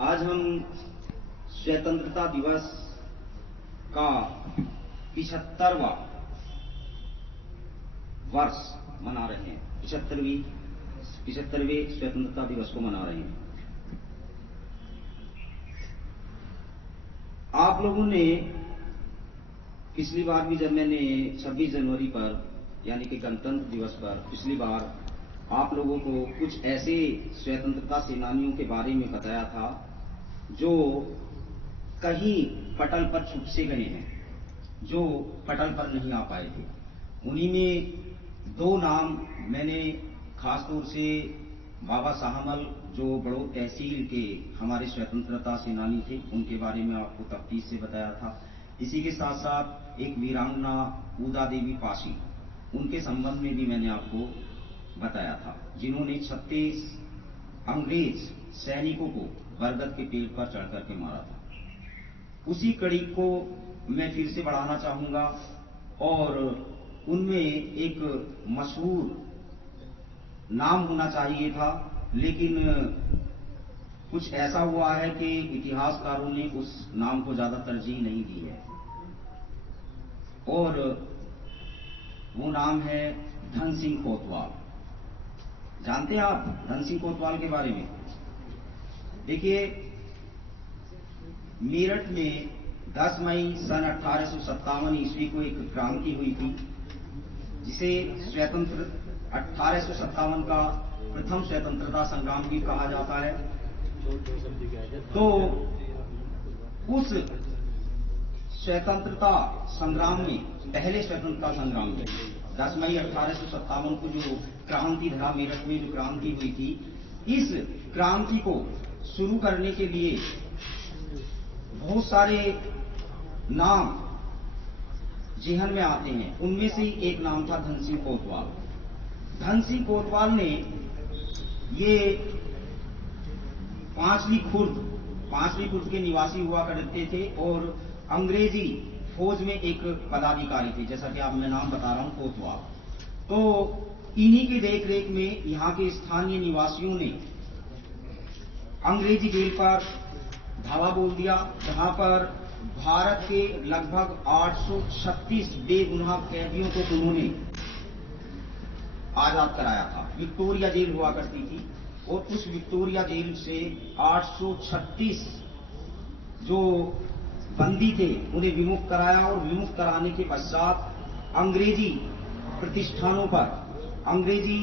आज हम स्वतंत्रता दिवस का 75वां वर्ष मना रहे हैं। 75वें स्वतंत्रता दिवस को मना रहे हैं। आप लोगों ने पिछली बार भी जब मैंने 26 जनवरी पर यानी कि गणतंत्र दिवस पर पिछली बार आप लोगों को कुछ ऐसे स्वतंत्रता सेनानियों के बारे में बताया था जो कहीं पटल पर छुप से गए हैं, जो पटल पर नहीं आ पाए थे। उन्हीं में दो नाम मैंने खासतौर से बाबा साहमल जो बड़ौद तहसील के हमारे स्वतंत्रता सेनानी थे, उनके बारे में आपको तफ्तीश से बताया था। इसी के साथ साथ एक वीरांगना ऊदा देवी पाशी, उनके संबंध में भी मैंने आपको बताया था, जिन्होंने 36 अंग्रेज सैनिकों को बरगद के पेड़ पर चढ़कर के मारा था। उसी कड़ी को मैं फिर से बढ़ाना चाहूंगा और उनमें एक मशहूर नाम होना चाहिए था, लेकिन कुछ ऐसा हुआ है कि इतिहासकारों ने उस नाम को ज्यादा तरजीह नहीं दी है, और वो नाम है धन सिंह कोतवाल। जानते हैं आप धन सिंह कोतवाल के बारे में? देखिए, मेरठ में 10 मई सन 1857 ईस्वी को एक क्रांति हुई थी, जिसे 1857 का प्रथम स्वतंत्रता संग्राम भी कहा जाता है। तो उस स्वतंत्रता संग्राम में, पहले स्वतंत्रता संग्राम में 10 मई 1857 को जो क्रांति धरा, मेरठ में जो क्रांति हुई थी, इस क्रांति को शुरू करने के लिए बहुत सारे नाम जेहन में आते हैं। उनमें से एक नाम था धन सिंह कोतवाल। धन सिंह कोतवाल ने ये पांचवी खुर्द के निवासी हुआ करते थे और अंग्रेजी फौज में एक पदाधिकारी थे, जैसा कि आप मैं नाम बता रहा हूं, कोतवाल। तो इन्हीं की देखरेख में यहाँ के स्थानीय निवासियों ने अंग्रेजी जेल पर धावा बोल दिया, जहां पर भारत के लगभग 836 बेगुनाह कैदियों को उन्होंने आजाद कराया था। विक्टोरिया जेल हुआ करती थी और उस विक्टोरिया जेल से 836 जो बंदी थे उन्हें विमुक्त कराया, और विमुक्त कराने के पश्चात अंग्रेजी प्रतिष्ठानों पर, अंग्रेजी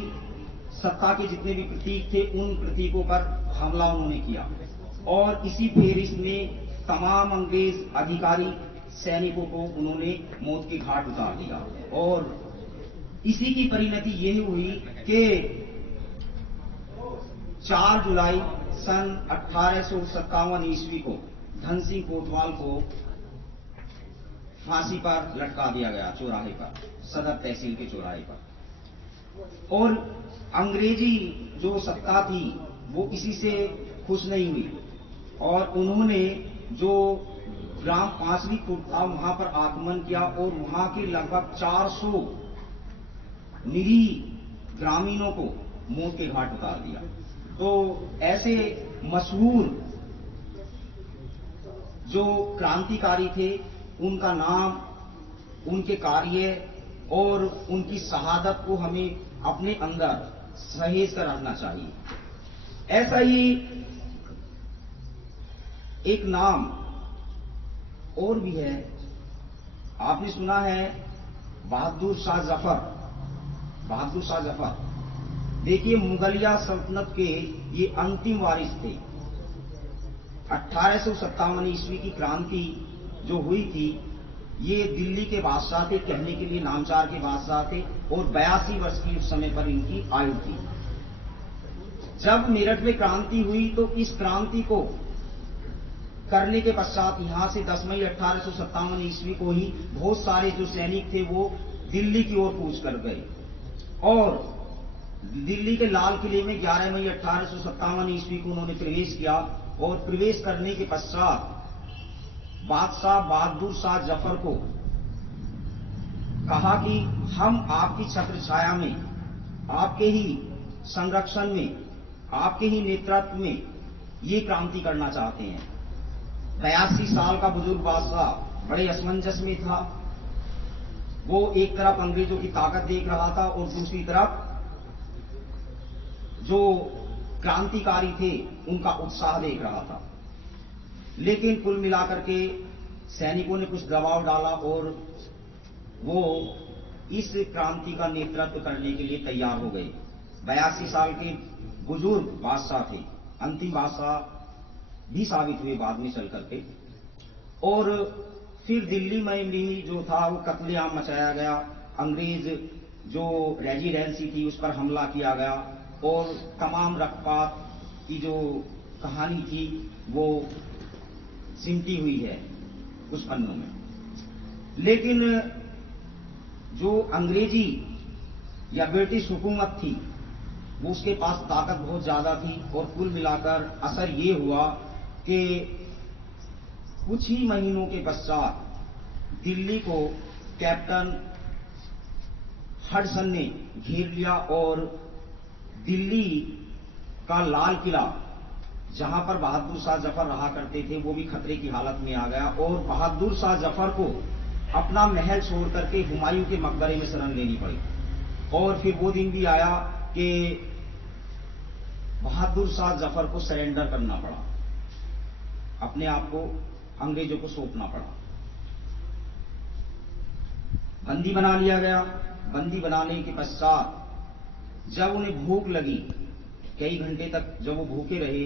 सत्ता के जितने भी प्रतीक थे, उन प्रतीकों पर हमला उन्होंने किया, और इसी फेरिस्त में तमाम अंग्रेज अधिकारी सैनिकों को उन्होंने मौत के घाट उतार दिया। और इसी की परिणति यह हुई कि 4 जुलाई सन 1857 ईस्वी को धन सिंह कोतवाल को फांसी पर लटका दिया गया, चौराहे पर, सदर तहसील के चौराहे पर। और अंग्रेजी जो सत्ता थी वो इसी से खुश नहीं हुई, और उन्होंने जो ग्राम पांचवी खुर्द था वहां पर आक्रमण किया और वहां के लगभग 400 निरीह ग्रामीणों को मौत के घाट उतार दिया। तो ऐसे मशहूर जो क्रांतिकारी थे, उनका नाम, उनके कार्य और उनकी शहादत को हमें अपने अंदर सहेज कर रखना चाहिए। ऐसा ही एक नाम और भी है, आपने सुना है बहादुर शाह जफर। बहादुर शाह जफर, देखिए, मुगलिया सल्तनत के ये अंतिम वारिस थे। 1857 ईस्वी की क्रांति जो हुई थी, ये दिल्ली के बादशाह थे, कहने के लिए नामचार के बादशाह थे, और 82 वर्ष की उस समय पर इनकी आयु थी। जब मेरठ में क्रांति हुई तो इस क्रांति को करने के पश्चात यहां से 10 मई 1857 ईस्वी को ही बहुत सारे जो सैनिक थे वो दिल्ली की ओर कूच कर गए, और दिल्ली के लाल किले में 11 मई 1857 ईस्वी को उन्होंने प्रवेश किया, और प्रवेश करने के पश्चात बादशाह बहादुर शाह जफर को कहा कि हम आपकी छत्र छाया में, आपके ही संरक्षण में, आपके ही नेतृत्व में ये क्रांति करना चाहते हैं। 82 साल का बुजुर्ग बादशाह बड़े असमंजस में था। वो एक तरफ अंग्रेजों की ताकत देख रहा था और दूसरी तरफ जो क्रांतिकारी थे उनका उत्साह देख रहा था। लेकिन कुल मिलाकर के सैनिकों ने कुछ दबाव डाला और वो इस क्रांति का नेतृत्व करने के लिए तैयार हो गए। 82 साल के बुजुर्ग बादशाह थे, अंतिम बादशाह भी साबित हुए बाद में चल करके। और फिर दिल्ली में जो था वो कत्लेआम मचाया गया। अंग्रेज जो रेजिडेंसी थी उस पर हमला किया गया और तमाम रक्तपात की जो कहानी थी वो सिमटी हुई है उस पन्नों में। लेकिन जो अंग्रेजी या ब्रिटिश हुकूमत थी वो उसके पास ताकत बहुत ज्यादा थी और कुल मिलाकर असर ये हुआ कि कुछ ही महीनों के पश्चात दिल्ली को कैप्टन हडसन ने घेर लिया और दिल्ली का लाल किला जहां पर बहादुर शाह जफर रहा करते थे वो भी खतरे की हालत में आ गया और बहादुर शाह जफर को अपना महल छोड़ करके हुमायूं के मकबरे में शरण लेनी पड़ी। और फिर वो दिन भी आया कि बहादुर शाह जफर को सरेंडर करना पड़ा, अपने आप को अंग्रेजों को सौंपना पड़ा। बंदी बना लिया गया। बंदी बनाने के पश्चात जब उन्हें भूख लगी, कई घंटे तक जब वो भूखे रहे,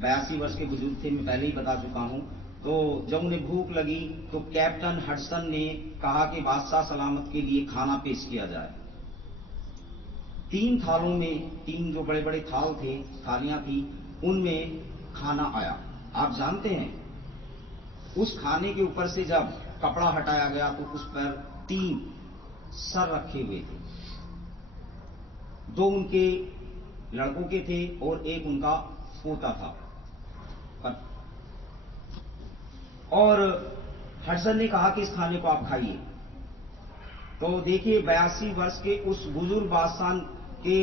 82 वर्ष के बुजुर्ग थे, मैं पहले ही बता चुका हूं। तो जब उन्हें भूख लगी तो कैप्टन हडसन ने कहा कि बादशाह सलामत के लिए खाना पेश किया जाए। 3 थालों में, 3 जो बड़े बड़े थाल थे, थालियां थी, उनमें खाना आया। आप जानते हैं उस खाने के ऊपर से जब कपड़ा हटाया गया तो उस पर 3 सर रखे हुए थे। 2 उनके लड़कों के थे और एक उनका पोता था। और हडसन ने कहा कि इस खाने को आप खाइए। तो देखिए 82 वर्ष के उस बुजुर्ग बादशाह के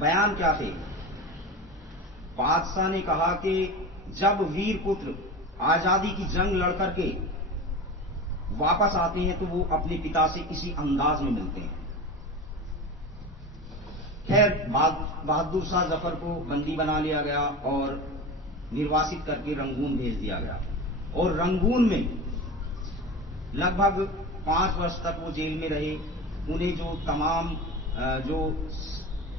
बयान क्या थे। बादशाह ने कहा कि जब वीर पुत्र आजादी की जंग लड़कर के वापस आते हैं तो वो अपने पिता से इसी अंदाज में मिलते हैं। खैर बहादुर शाह जफर को बंदी बना लिया गया और निर्वासित करके रंगून भेज दिया गया। और रंगून में लगभग 5 वर्ष तक वो जेल में रहे। उन्हें जो तमाम जो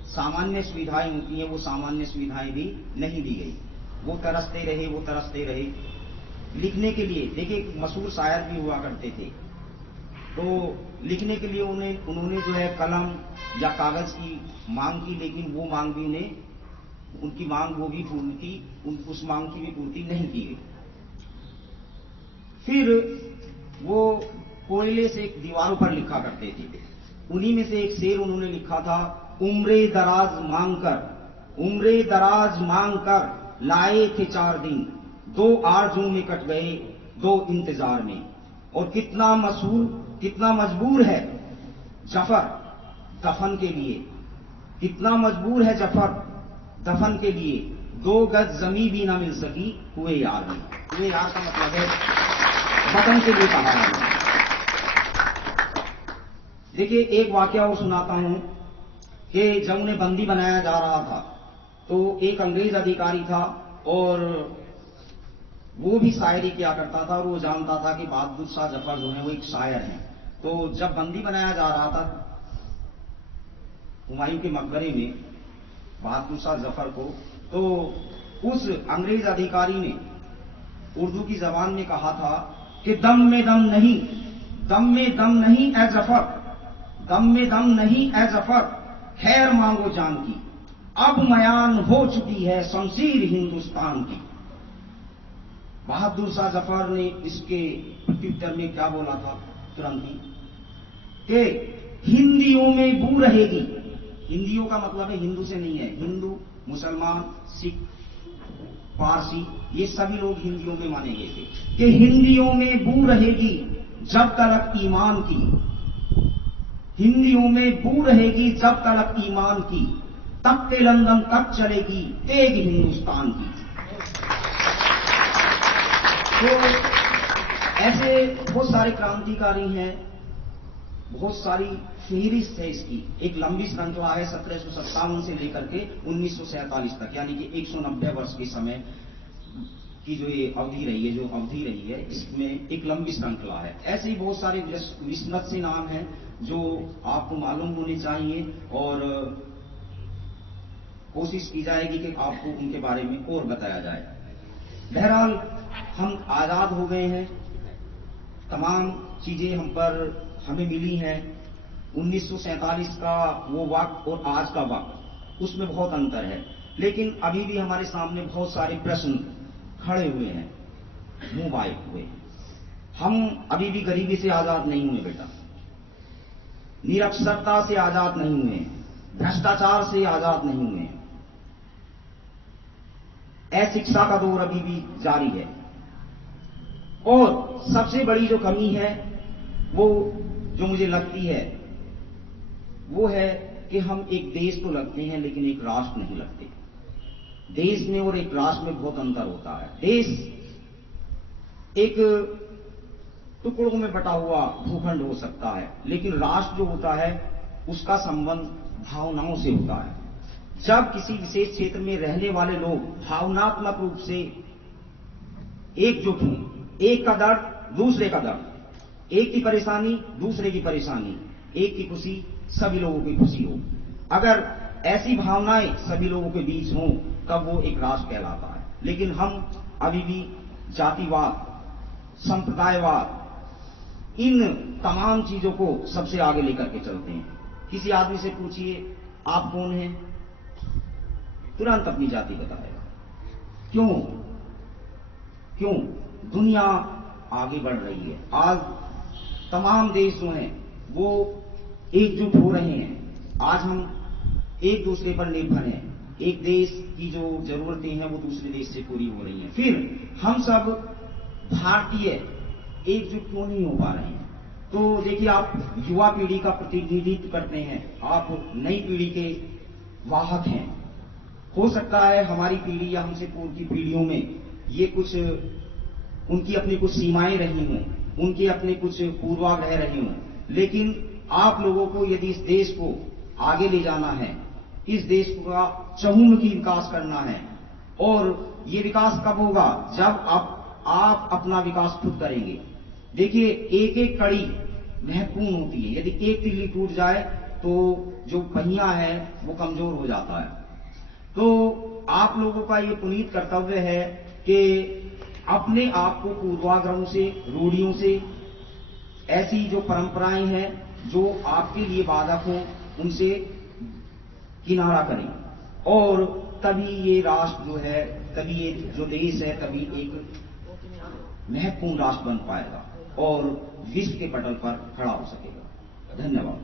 सामान्य सुविधाएं होती हैं वो सामान्य सुविधाएं भी नहीं दी गई। वो तरसते रहे। लिखने के लिए देखिए मशहूर शायर भी हुआ करते थे, तो लिखने के लिए उन्होंने जो है कलम या कागज की मांग की, लेकिन वो मांग भी उनकी मांग वो भी पूर्ति, उस मांग की भी पूर्ति नहीं की गई। फिर वो कोयले से दीवारों पर लिखा करते थे। उन्हीं में से एक शेर उन्होंने लिखा था, उम्रे दराज मांग कर लाए थे 4 दिन, 2 आरज़ू में कट गए 2 इंतजार में। और कितना मजबूर है जफर दफन के लिए, कितना मजबूर है जफर दफन के लिए, 2 गज जमी भी ना मिल सकी हुए यार में। हुए यार का मतलब है वतन के लिए कहा है। देखिए एक वाकया और सुनाता हूं कि जब उन्हें बंदी बनाया जा रहा था तो एक अंग्रेज अधिकारी था और वो भी शायरी किया करता था और वो जानता था कि बहादुर शाह जफर जो है वो एक शायर हैं। तो जब बंदी बनाया जा रहा था हुमायूं के मकबरे में बहादुर शाह जफर को, तो उस अंग्रेज अधिकारी ने उर्दू की जबान में कहा था कि दम में दम नहीं ए जफर, दम में दम नहीं ए जफर, खैर मांगो जान की, अब मयान हो चुकी है शमशीर हिंदुस्तान की। बहादुर शाह जफर ने इसके प्रत्युत्तर में क्या बोला था तुरंत ही कि हिंदियों में बू रहेगी। हिंदियों का मतलब है हिंदू से नहीं है, हिंदू, मुसलमान, सिख, पारसी, ये सभी लोग हिंदियों में माने गए थे कि हिंदियों में बू रहेगी जब तलक ईमान की, हिंदियों में बू रहेगी जब तलक ईमान की, तख्ते लंदन तक चलेगी तेग हिंदुस्तान की। तो ऐसे बहुत सारे क्रांतिकारी हैं, बहुत सारी फेहरिस्त है इसकी, एक लंबी श्रृंखला है 1757 से लेकर के 1947 तक, यानी कि 190 वर्ष के समय की जो ये अवधि रही है, इसमें एक लंबी श्रृंखला है। ऐसे ही बहुत सारे विस्मृत से नाम हैं जो आपको मालूम होने चाहिए और कोशिश की जाएगी कि आपको उनके बारे में और बताया जाए। बहरहाल हम आजाद हो गए हैं, तमाम चीजें हमें मिली हैं। 1947 का वो वक्त और आज का वक्त, उसमें बहुत अंतर है, लेकिन अभी भी हमारे सामने बहुत सारे प्रश्न खड़े हुए हैं, मुंह बाए हुए। हम अभी भी गरीबी से आजाद नहीं हुए बेटा, निरक्षरता से आजाद नहीं हुए, भ्रष्टाचार से आजाद नहीं हुए, अशिक्षा का दौर अभी भी जारी है। और सबसे बड़ी जो कमी है, वो जो मुझे लगती है, वो है कि हम एक देश तो लगते हैं लेकिन एक राष्ट्र नहीं लगते। देश में और एक राष्ट्र में बहुत अंतर होता है। देश एक टुकड़ों में बटा हुआ भूखंड हो सकता है, लेकिन राष्ट्र जो होता है उसका संबंध भावनाओं से होता है। जब किसी विशेष क्षेत्र में रहने वाले लोग भावनात्मक रूप से एकजुट हों, एक का दर्द दूसरे का दर्द, एक की परेशानी दूसरे की परेशानी, एक की खुशी सभी लोगों की खुशी हो, अगर ऐसी भावनाएं सभी लोगों के बीच हों, तब वो एक राष्ट्र कहलाता है। लेकिन हम अभी भी जातिवाद, संप्रदायवाद, इन तमाम चीजों को सबसे आगे लेकर के चलते हैं। किसी आदमी से पूछिए आप कौन हैं, तुरंत अपनी जाति बताएगा। क्यों? दुनिया आगे बढ़ रही है। आज तमाम देश जो हैं वो एकजुट हो रहे हैं। आज हम एक दूसरे पर निर्भर हैं। एक देश की जो जरूरतें हैं वो दूसरे देश से पूरी हो रही हैं। फिर हम सब भारतीय एकजुट क्यों नहीं हो पा रहे हैं? तो देखिए, आप युवा पीढ़ी का प्रतिनिधित्व करते हैं, आप नई पीढ़ी के वाहक हैं। हो सकता है हमारी पीढ़ी या हमसे पूर्व की पीढ़ियों में ये कुछ उनकी अपनी कुछ सीमाएं रही हों, उनके अपने कुछ पूर्वाग्रह रहे हों, लेकिन आप लोगों को यदि इस देश को आगे ले जाना है, इस देश का चहुमुखी विकास करना है, और ये विकास कब होगा? जब आप अपना विकास खुद करेंगे। देखिए, एक एक कड़ी महत्वपूर्ण होती है। यदि एक तिल्ली टूट जाए तो जो पहिया है वो कमजोर हो जाता है। तो आप लोगों का ये पुनीत कर्तव्य है कि अपने आप को पूर्वाग्रहों से, रूढ़ियों से, ऐसी जो परंपराएं हैं जो आपके लिए बाधक हों, उनसे किनारा करें, और तभी ये राष्ट्र जो है, तभी ये जो देश है, तभी एक महत्वपूर्ण राष्ट्र बन पाएगा और विश्व के पटल पर खड़ा हो सकेगा। धन्यवाद।